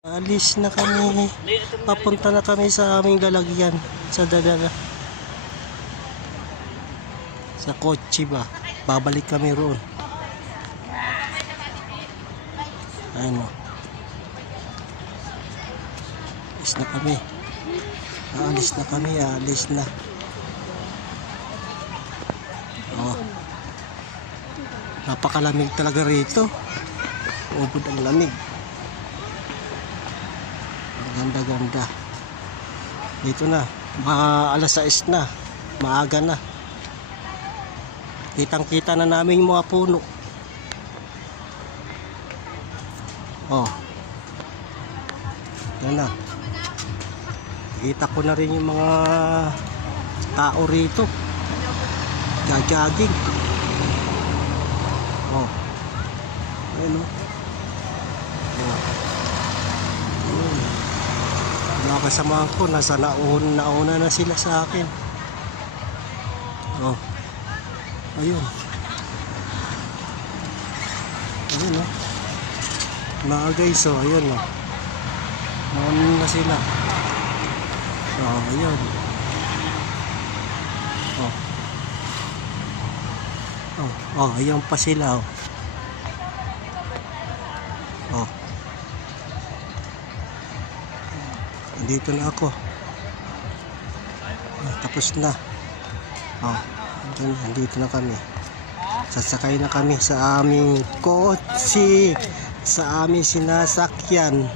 Alis na kami. Papunta na kami sa aming lalagyan. Sa dadala. Sa kotse ba? Babalik kami roon. Ano? Alis na kami. Alis na kami. Alis na. Oh. Napakalamig talaga rito. Ubod ang lamig. Ganda-ganda. Dito na. Mga alas 6 na. Maaga na. Kitang-kita na namin yung mga puno. Oh. Yan na. Kita ko na rin yung mga tao rito. Jogging. Oh. Ayun o. Mga kasamahan ko nasa nauna na sila sa akin. Oh. Ayun. Ayun oh. Mga guys oh, ayun oh. Nauna na sila. Oh, ayun. Oh. Oh, oh, ayun pa sila oh. Oh. Dito na ako. Tapos na. Oh, dito na kami. Sasakay na kami sa aming kotse, sa aming sinasakyan.